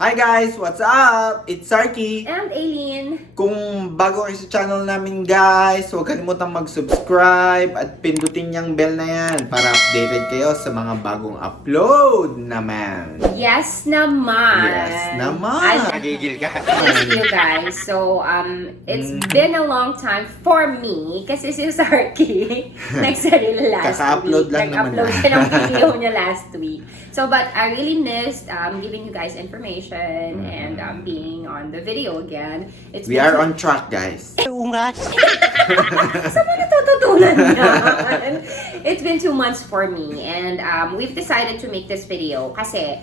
Hi guys! What's up? It's Sarky! And Aileen. Kung bago kayo sa channel namin guys, huwag kalimutang mag-subscribe at pindutin yung bell na yan para updated kayo sa mga bagong upload naman. Yes naman. Yes naman! Nagigil ka. Thank you guys. So, it's been a long time for me kasi si Sarky nagsarili last Kaka-upload week. lang naman. Nag-upload siya ng video niya last week. So, but I really missed giving you guys information and being on the video again. We are on track guys. Ungas. Saan mo natututunan yan? It's been 2 months for me and we've decided to make this video kasi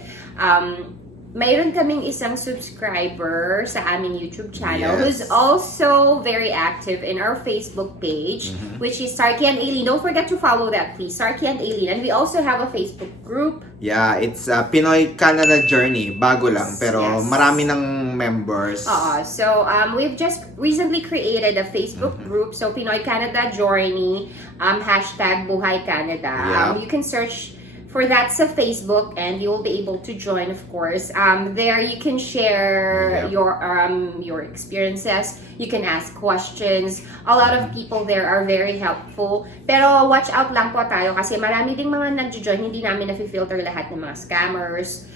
mayroon kaming isang subscriber sa aming YouTube channel who's also very active in our Facebook page, which is Sarky and Aileen. Don't forget to follow that, please. Sarky and Aileen. And we also have a Facebook group. Yeah, it's Pinoy Canada Journey. Bago lang, pero marami ng members. So we've just recently created a Facebook group. So Pinoy Canada Journey, hashtag Buhay Canada. You can search for that sa Facebook and you will be able to join, of course. There you can share your experiences. You can ask questions. A lot of people there are very helpful. Pero watch out lang po tayo kasi marami ding mga nag-join. Hindi namin na-filter lahat ng mga scammers.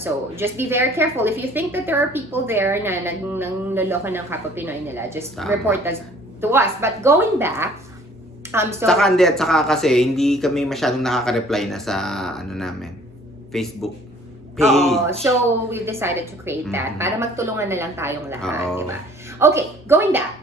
So just be very careful. If you think that there are people there na nagloloko ng kapwa Pinoy nila, just report us to us. But going back, Tsaka kasi hindi kami masyadong nakaka-reply na sa namin, Facebook page. So we decided to create that para magtulungan na lang tayong lahat, di ba? Okay, going back.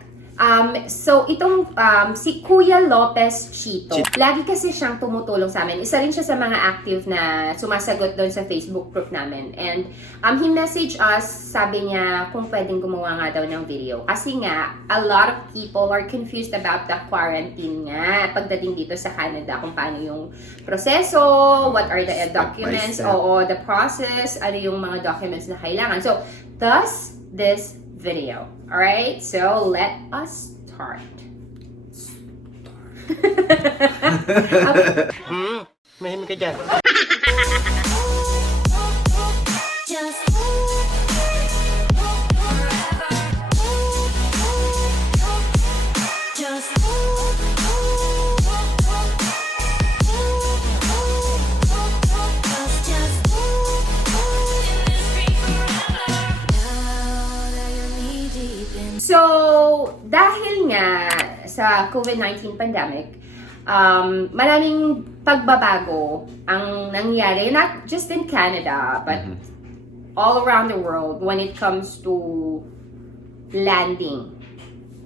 So itong si Kuya Lopez Chito, lagi kasi siyang tumutulong sa amin. Isa rin siya sa mga active na sumasagot doon sa Facebook group namin. And he messaged us, sabi niya kung pwedeng gumawa nga daw ng video. Kasi nga, a lot of people are confused about the quarantine nga pagdating dito sa Canada, kung paano yung proseso, what are the documents, the process, ano yung mga documents na kailangan. So, thus this video. Alright, so let us start. Mahimik ka dyan. So, dahil nga sa COVID-19 pandemic, maraming pagbabago ang nangyari, not just in Canada, but all around the world when it comes to landing.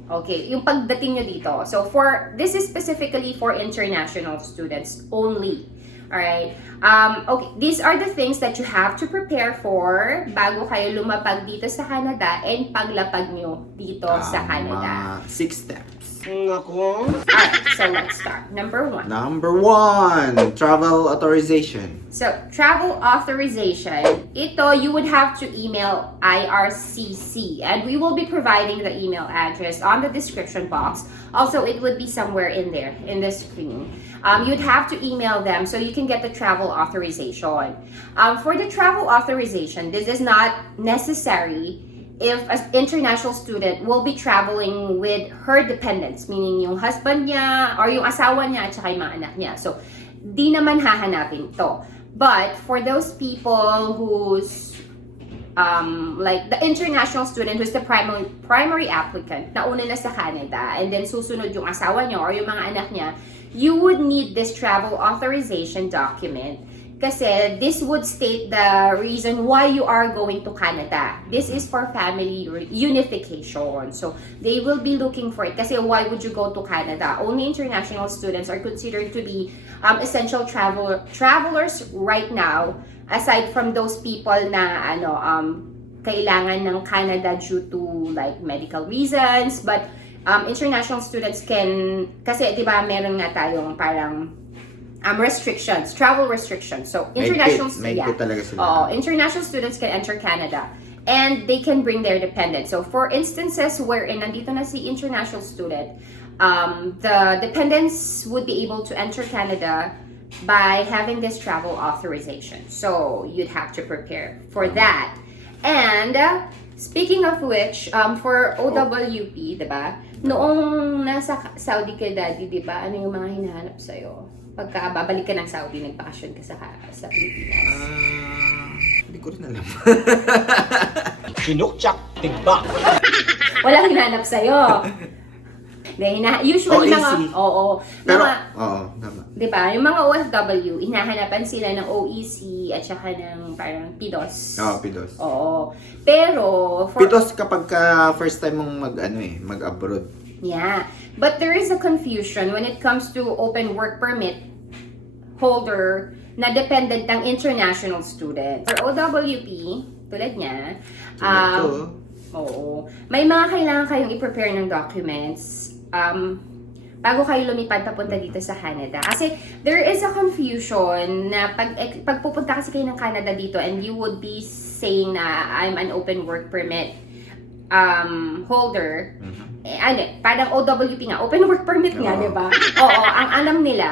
Okay, yung pagdating nyo dito. So, this is specifically for international students only. Alright? Okay, these are the things that you have to prepare for bago kayo lumapag dito sa Canada and paglapag nyo dito sa Canada. 6 steps. Ako? Alright, so let's start. Number 1. Number 1, travel authorization. So, travel authorization, ito, you would have to email IRCC and we will be providing the email address on the description box. Also, it would be somewhere in there, in the screen. You'd have to email them so you can get the travel authorization. For the travel authorization, this is not necessary if an international student will be traveling with her dependents, meaning yung husband niya or yung asawa niya at saka yung mga anak niya. So, di naman hahanapin to. But for those people who's like the international student who's the primary applicant na una na sa Canada and then susunod yung asawa niya or yung mga anak niya, you would need this travel authorization document. Kasi this would state the reason why you are going to Canada. This is for family unification. So, they will be looking for it. Kasi why would you go to Canada? Only international students are considered to be essential travelers right now, aside from those people na kailangan ng Canada due to like medical reasons. But international students can, kasi di ba meron nga tayong parang restrictions, travel restrictions. So, international students can enter Canada and they can bring their dependents. So, for instances wherein nandito na si international student, the dependents would be able to enter Canada by having this travel authorization. So you'd have to prepare for that. And speaking of which, for OWP, diba? Noong nasa Saudi ka, Daddy, diba? Ano yung mga hinahanap sa'yo? Pagka babalik ka ng Saudi, nagbakasyon ka sa Pilipinas. Hindi ko rin alam. Sinukchak, tigba. Walang hinanap sa'yo. Usually OEC. mga, Pero, mga, tama. diba, yung mga OFW, hinahanapan sila ng OEC at saka ng parang PIDOS. PIDOS. Oo. Pero, PIDOS kapag first time mong mag-abroad. Yeah. But there is a confusion when it comes to open work permit holder na dependent ng international student. For OWP, tulad niya, may mga kailangan kayong i-prepare ng documents bago kayo lumipad papunta dito sa Canada. Kasi there is a confusion na pag pupunta kasi kayo ng Canada dito and you would be saying na I'm an open work permit holder. Parang OWP nga, open work permit nga, di ba? Oo, ang alam nila,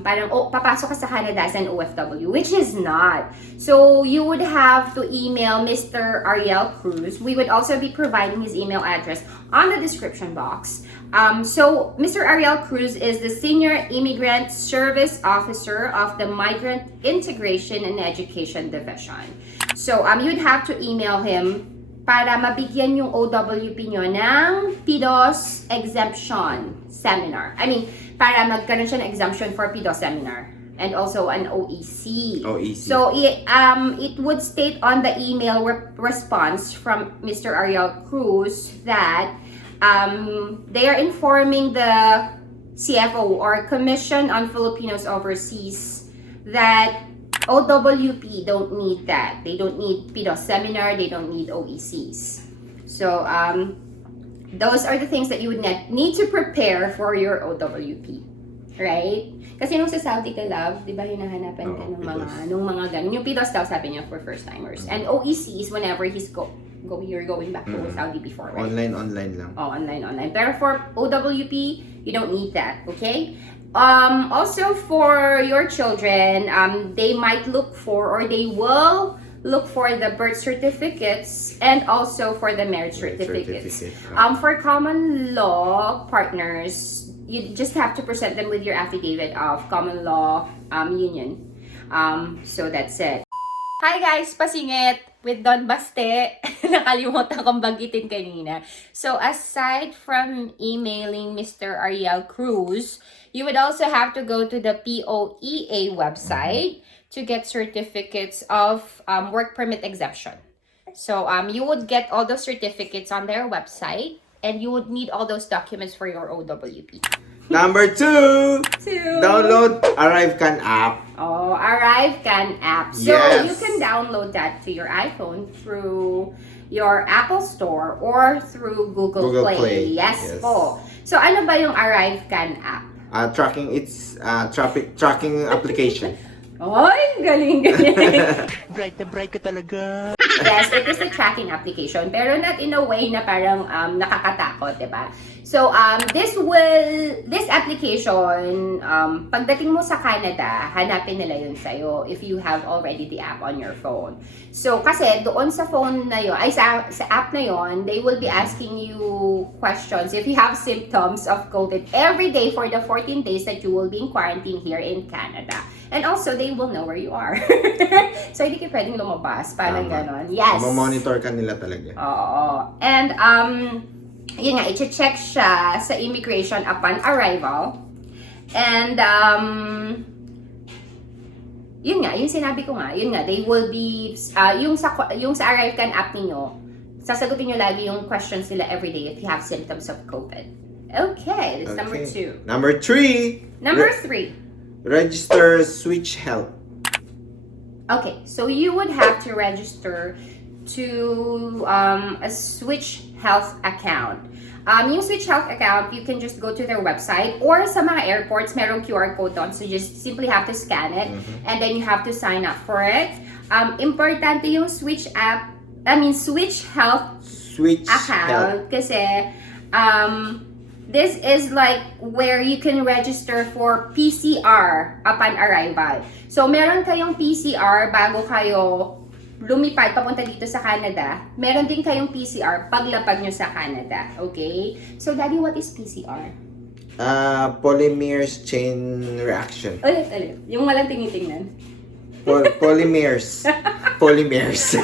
parang papasok ka sa Canada as an OFW, which is not. So, you would have to email Mr. Ariel Cruz. We would also be providing his email address on the description box. So, Mr. Ariel Cruz is the Senior Immigrant Service Officer of the Migrant Integration and Education Division. So, you'd have to email him para mabigyan yung OWP nyo ng PIDOS exemption seminar. Para magkaroon siya ng exemption for PIDOS seminar. And also an OEC. So, it would state on the email response from Mr. Ariel Cruz that they are informing the CFO or Commission on Filipinos Overseas that OWP don't need that. They don't need PIDOS seminar. They don't need OECs. So, those are the things that you would need to prepare for your OWP. Right? Kasi nung sa Saudi ka, love, di ba hinahanapan ka ng mga ganun. Yung PIDOS daw, sabi niya, for first-timers. And OECs, whenever you're going back to Saudi before, right? Online lang. Online. Pero for OWP, you don't need that. Okay? Also for your children, they might look for or they will look for the birth certificates and also for the marriage certificates. For common law partners, you just have to present them with your affidavit of common law union. So that's it. Hi guys, pasingit with Don Baste. Nakalimutan kong banggitin kanina. So aside from emailing Mr. Ariel Cruz, you would also have to go to the POEA website to get certificates of work permit exemption. So you would get all those certificates on their website and you would need all those documents for your OWP. Number 2, download ArriveCan app. ArriveCan app. So you can download that to your iPhone through your Apple Store or through Google Play. Yes po. So ano ba yung ArriveCan app? Tracking application. Ay, galing. Bright na bright ka talaga. Yes, it is a tracking application, pero not in a way na parang nakakatakot, diba? So, this application, pagdating mo sa Canada, hanapin nila yun sa'yo if you have already the app on your phone. So, kasi doon sa phone na yun, sa app na yun, they will be asking you questions if you have symptoms of COVID every day for the 14 days that you will be in quarantine here in Canada. And also, they will know where you are. So, hindi kayo pwedeng lumabas. Parang ganon. Yes. Mamonitor ka nila talaga. Oo. And, yun nga, i-check siya sa immigration upon arrival. And, yun nga, yung sinabi ko nga, yun nga, they will be, yung sa ArriveCan app ninyo, sasagutin nyo lagi yung questions nila everyday if you have symptoms of COVID. Okay, that's number 2. Number 3. Number 3. Register Switch Health. Okay, so you would have to register to a Switch Health account. Yung Switch Health account, you can just go to their website or sa mga airports, merong QR code doon. So just simply have to scan it and then you have to sign up for it. Importante yung Switch Health account kasi This is like where you can register for PCR upon arrival. So, meron kayong PCR bago kayo lumipad papunta dito sa Canada. Meron din kayong PCR paglapag nyo sa Canada. Okay? So, Daddy, what is PCR? Polymerase chain reaction. Ulit. Yung walang tingin-tingnan. Polymerase. Polymerase.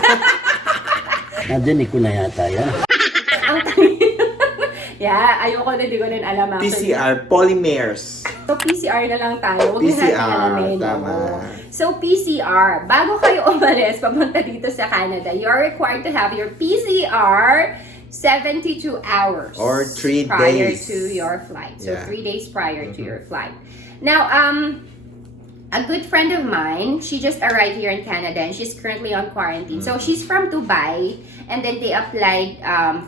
Nadinig ko na yata yan. Yeah, ayoko na, di ko rin alam. PCR, polymerase. So, PCR na lang tayo. Huwag na natin PCR, alamin. tama. So, PCR, bago kayo umalis, papunta dito sa Canada, you're required to have your PCR 72 hours. Or 3 prior days. to your flight. So, Yeah. 3 days prior to your flight. Now, a good friend of mine, she just arrived here in Canada and she's currently on quarantine. So, she's from Dubai and then they applied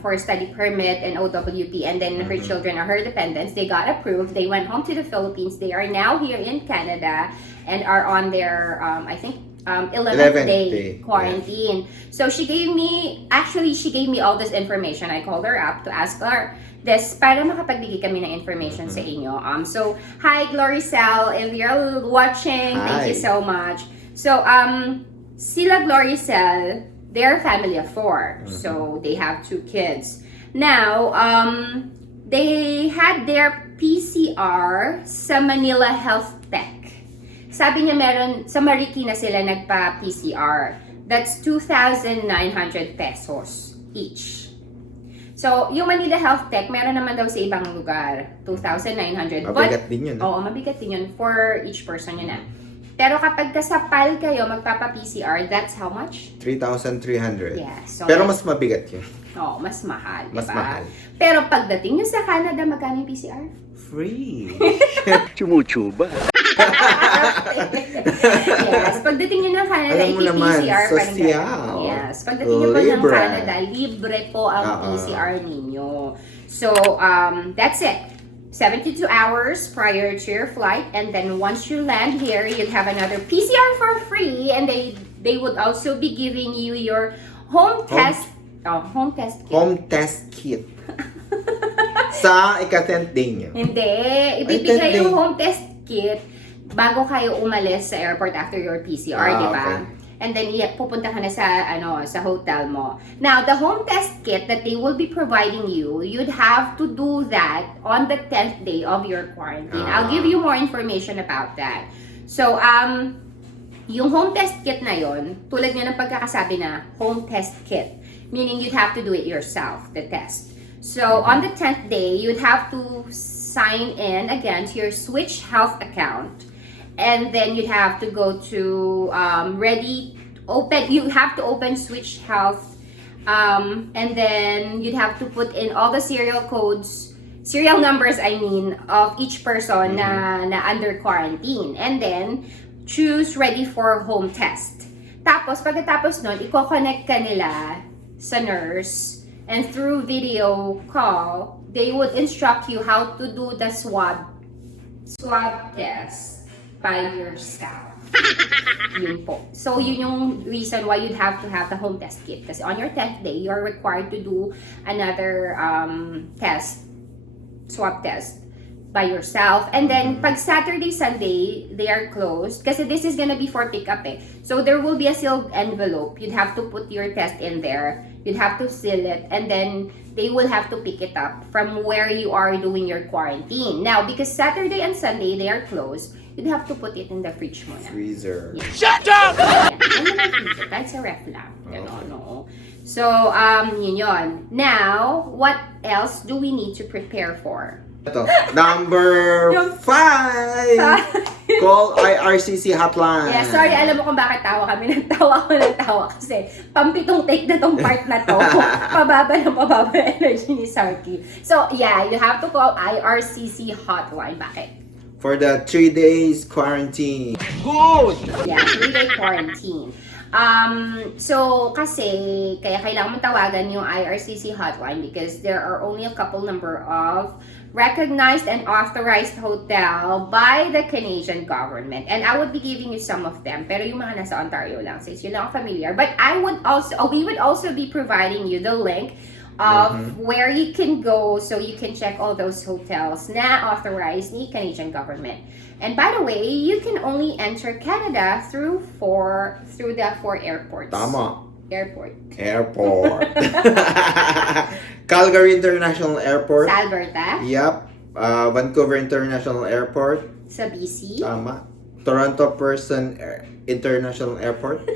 for a study permit and OWP and then her children are her dependents. They got approved. They went home to the Philippines. They are now here in Canada and are on their, I think, 11th day quarantine. Yeah. So, she gave me all this information. I called her up to ask her this para makapagbigay kami ng information sa inyo. So, hi Gloricel, if you're watching, thank you so much. So, sila Gloricel, they're a family of 4. So, they have 2 kids. Now, they had their PCR sa Manila Health Tech. Sabi niya meron, sa Marikina sila nagpa-PCR. That's 2,900 pesos each. So, yung Manila Health Tech, meron naman daw sa ibang lugar, 2,900. Mabigat din yun. Oo, mabigat din yun for each person yun na. Pero kapag kasapal kayo, magpapa-PCR, that's how much? 3,300. Yeah. So Pero mas mabigat yun. Oo, mas mahal. Mas diba? mahal. Pero pagdating nyo sa Canada, magkano yung PCR? Free. Chumuchuba. Yes, pagdating nyo ng Canada, Alam mo naman, PCR pa rin social. ganun. Yes, pagdating nyo pa ng Libre. Canada, libre po ang PCR ninyo. So, that's it. 72 hours prior to your flight, and then once you land here, you'll have another PCR for free, and they would also be giving you your home test kit. Home test kit. Sa ika-10th day nyo. Hindi, ibibigay yung home test kit bago kayo umalis sa airport after your PCR, di ba? Okay. And then pupunta ka na sa hotel mo. Now, the home test kit that they will be providing you, you'd have to do that on the 10th day of your quarantine. I'll give you more information about that. So, yung home test kit na yon, tulad nga ng pagkakasabi na home test kit, meaning you'd have to do it yourself, the test. So, on the 10th day, you'd have to sign in again to your Switch Health account. And then you'd have to go to you have to open Switch Health, and then you'd have to put in all the serial numbers, of each person na under quarantine. And then, choose ready for home test. Tapos, pagkatapos nun, i-connect ka nila sa nurse, and through video call, they would instruct you how to do the swab test by yourself. Yun po. So, yun yung reason why you'd have to have the home test kit. Kasi on your 10th day, you're required to do another swab test by yourself. And then, pag Saturday, Sunday, they are closed. Kasi this is gonna be for pick-up eh. So, there will be a sealed envelope. You'd have to put your test in there. You'd have to seal it. And then, they will have to pick it up from where you are doing your quarantine. Now, because Saturday and Sunday, they are closed, you'd have to put it in the fridge muna. Freezer. Yeah. Shut up! Ano na freezer? Kahit sa ref lang. Ganon, no? So, yun. Now, what else do we need to prepare for? Ito. Number 5! Call IRCC hotline. Yeah, sorry, alam mo kung bakit tawa kami. Nagtawa kasi pampitong take na tong part na to. Pababa energy ni Sarky. So, yeah, you have to call IRCC hotline. Bakit? For the 3 days quarantine. Good! Yeah, 3-day quarantine. So, kasi, kaya kailangan mo tawagan yung IRCC hotline because there are only a couple number of recognized and authorized hotel by the Canadian government. And I would be giving you some of them. Pero yung mga nasa Ontario lang, since yun lang familiar. But we would also be providing you the link of where you can go so you can check all those hotels na authorized ni Canadian government. And by the way, you can only enter Canada through the 4 airports. Tama. Airport. Calgary International Airport. Sa Alberta. Yep. Vancouver International Airport. Sa BC. Tama. Toronto Pearson International Airport.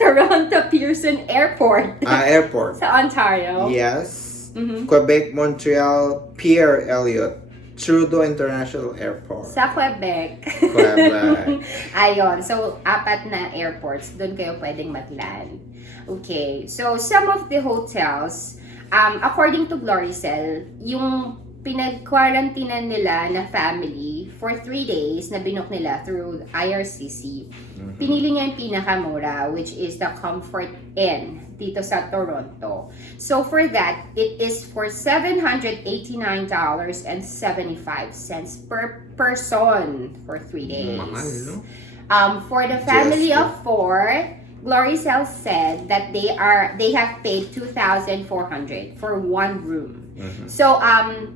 Toronto Pearson Airport. Airport. Sa Ontario. Yes. Quebec, Montreal, Pierre Elliott. Trudeau International Airport. Sa Quebec. Quebec. Ayon. So, 4 na airports. Doon kayo pwedeng mag-land. Okay. So, some of the hotels, according to Gloricel, yung pinag-quarantinan nila na family for 3 days na binook nila through IRCC, pinili niya yung pinakamura, which is the Comfort Inn dito sa Toronto. So for that, it is for $789.75 per person for 3 days. Mahal, no? For the family of 4, Gloricel said that they have paid $2,400 for 1 room. So,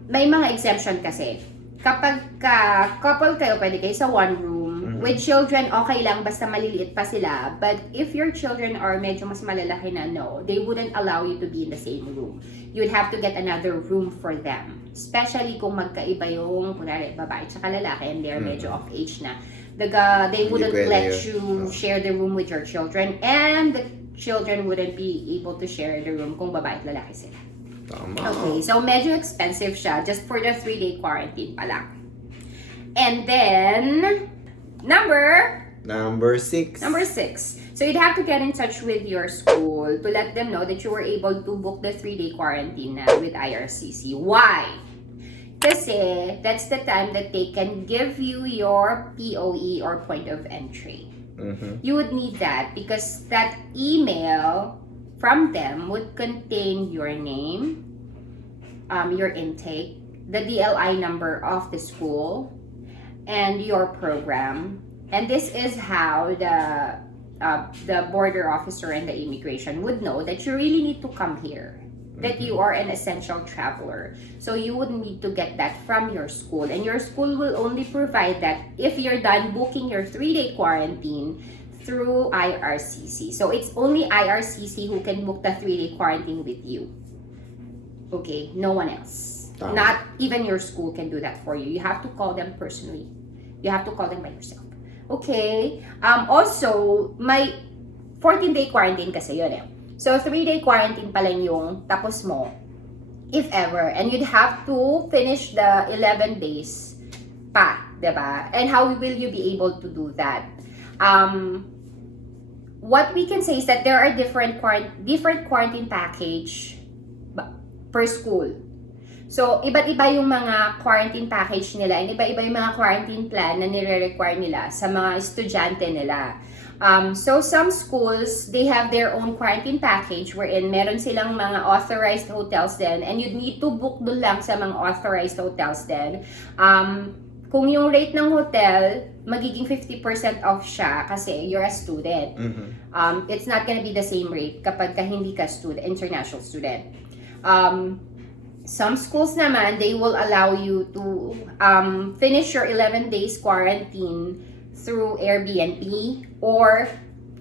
may mga exemption kasi. Kapag couple kayo, pwede kayo sa 1 room. With children, okay lang, basta maliliit pa sila. But if your children are medyo mas malalaki na, no, they wouldn't allow you to be in the same room. You'd have to get another room for them. Especially kung magkaiba yung, kunwari, babae tsaka lalaki, and they're medyo of age na. They wouldn't let you share the room with your children, and the children wouldn't be able to share the room kung babae at lalaki sila. Tama. Okay, so medyo expensive siya just for the 3-day quarantine pa lang. And then, number 6. So you'd have to get in touch with your school to let them know that you were able to book the 3-day quarantine na with IRCC. Why? Kasi that's the time that they can give you your POE or point of entry. You would need that because that email from them would contain your name, your intake, the DLI number of the school, and your program. And this is how the border officer and the immigration would know that you really need to come here, that you are an essential traveler. So you would need to get that from your school. And your school will only provide that if you're done booking your 3-day quarantine through IRCC. So it's only IRCC who can book the 3-day quarantine with you. Okay, no one else. Not even your school can do that for you. You have to call them personally. You have to call them by yourself. Okay. Also, may 14-day quarantine kasi yun eh. So 3-day quarantine pa lang yung tapos mo, if ever. And you'd have to finish the 11 days pa, diba? And how will you be able to do that? What we can say is that there are different quarantine package per school. So, iba't-iba yung mga quarantine package nila, and iba-iba yung mga quarantine plan na nire-require nila sa mga estudyante nila. So, some schools, they have their own quarantine package wherein meron silang mga authorized hotels din, and you'd need to book doon lang sa mga authorized hotels din. Kung yung rate ng hotel, magiging 50% off siya kasi you're a student. It's not gonna be the same rate kapag hindi ka international student. Some schools naman, they will allow you to finish your 11 days quarantine through Airbnb, or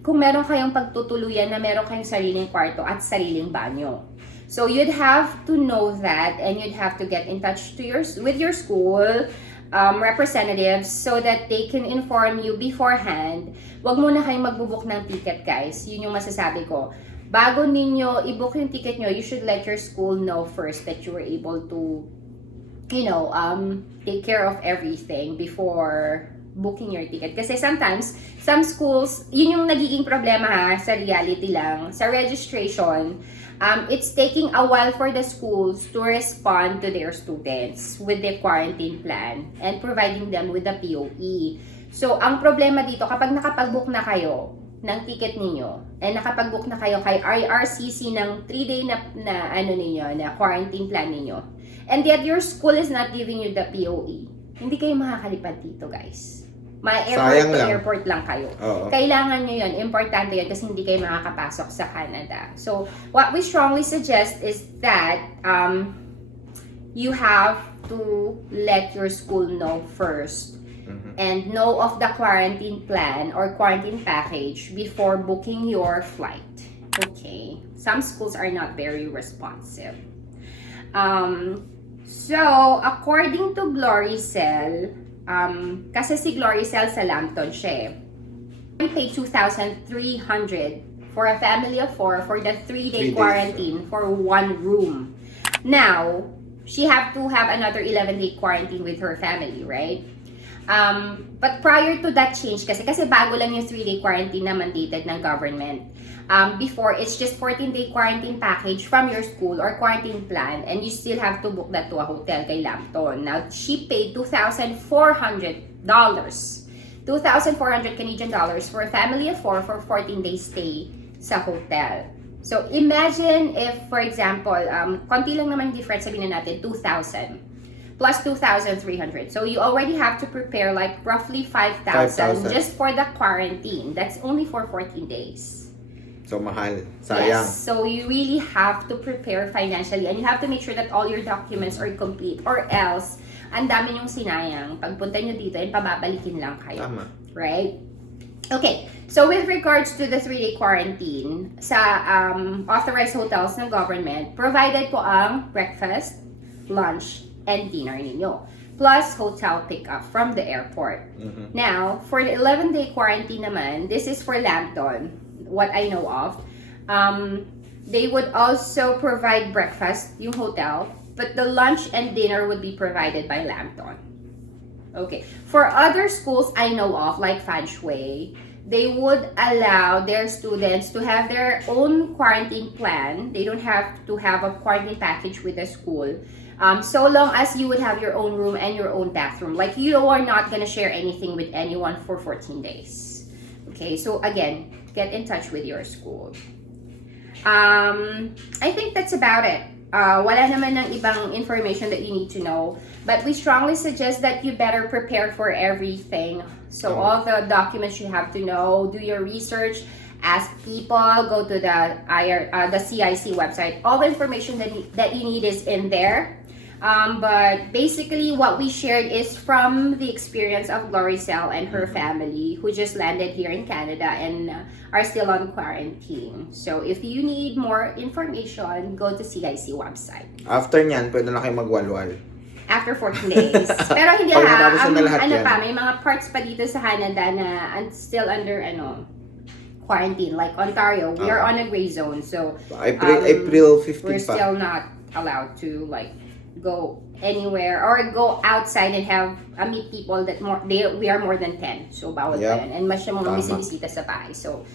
kung meron kayong pagtutuluyan na meron kayong sariling kwarto at sariling banyo. So you'd have to know that, and you'd have to get in touch with your school representatives so that they can inform you beforehand. Wag muna kayong magbubook ng ticket, guys. Yun yung masasabi ko. Bago ninyo i-book yung ticket nyo, you should let your school know first that you were able to, take care of everything before booking your ticket. Kasi sometimes, some schools, yun yung nagiging problema sa reality lang, sa registration, it's taking a while for the schools to respond to their students with their quarantine plan and providing them with the POE. So, ang problema dito, kapag nakapag-book na kayo ng ticket ninyo, and nakapag-book na kayo kay IRCC ng 3-day na quarantine plan ninyo, and yet your school is not giving you the POE, hindi kayo makakalipad dito, guys. May Sayang airport to lang. airport lang kayo. Oo. Kailangan nyo yun. Importante yun kasi hindi kayo makakapasok sa Canada. So, what we strongly suggest is that you have to let your school know first and know of the quarantine plan or quarantine package before booking your flight. Okay. Some schools are not very responsive. So, according to Gloricel, kasi si Gloricel sa Lambton siya, we pay 2,300 for a family of 4 for the 3-day 3 days. quarantine for 1 room. Now, she have to have another 11-day quarantine with her family, right? But prior to that change, kasi bago lang yung 3-day quarantine na mandated ng government. Before, it's just 14-day quarantine package from your school or quarantine plan, and you still have to book that to a hotel kay Lambton. Now, she paid $2,400. 2,400 Canadian dollars for a family of 4 for 14-day stay sa hotel. So, imagine if, for example, konti lang naman difference, sabihin na natin, 2,000 plus 2,300. So, you already have to prepare like roughly 5,000 just for the quarantine. That's only for 14 days. So, mahal. Sayang. Yes. So, you really have to prepare financially and you have to make sure that all your documents are complete or else, ang dami yung sinayang. Pagpunta nyo dito, and pababalikin lang kayo. Tama. Right? Okay. So, with regards to the 3-day quarantine, sa authorized hotels ng government, provided po ang breakfast, lunch, and dinner ninyo. Plus, hotel pickup from the airport. Now, for the 11-day quarantine naman, this is for Lambton, what I know of. They would also provide breakfast, yung hotel, but the lunch and dinner would be provided by Lambton. Okay. For other schools I know of, like Fang Shui, they would allow their students to have their own quarantine plan. They don't have to have a quarantine package with the school. So long as you would have your own room and your own bathroom. Like, you are not gonna share anything with anyone for 14 days. Okay, so again, get in touch with your school. I think that's about it. Wala naman ng ibang information that you need to know. But we strongly suggest that you better prepare for everything. So all the documents you have to know, do your research, ask people, go to the CIC website. All the information that you need is in there. But basically what we shared is from the experience of Gloricel and her family who just landed here in Canada and are still on quarantine. So if you need more information, go to CIC website. After nyan, pwede na kayo magwalwal. After 14 days. Pero hindi Pag natapos na lahat ano yan. pa, may mga parts pa dito sa Canada na still under quarantine. Like Ontario, we are on a gray zone. So April 15 we're pa. still not allowed to go anywhere or go outside and have meet people that we are more than 10. So bawal Yep. yan. And mas yung mga Tama. bisita sa bahay. So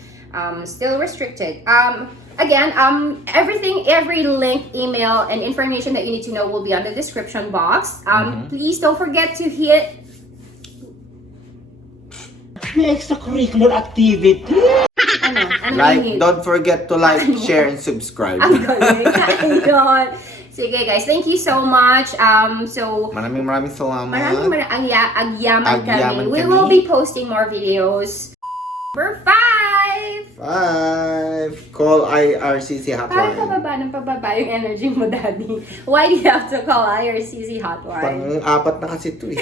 still restricted. Again, every link, email, and information that you need to know will be on the description box. Please don't forget to hit May extracurricular activity. ano yung hit? Don't forget to like, share, and subscribe. Ang galing. Ayun. Sige guys, thank you so much. So Maraming salamat. agyaman kami. Agyaman We kami. will be posting more videos. Number 5! 5. Call IRCC Parang hotline. pababa yung energy mo, Daddy. Why do you have to call IRCC hotline? Pang-apat na kasi ito eh.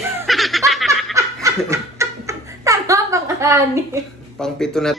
Tama, pang-ani. Pang-7 na.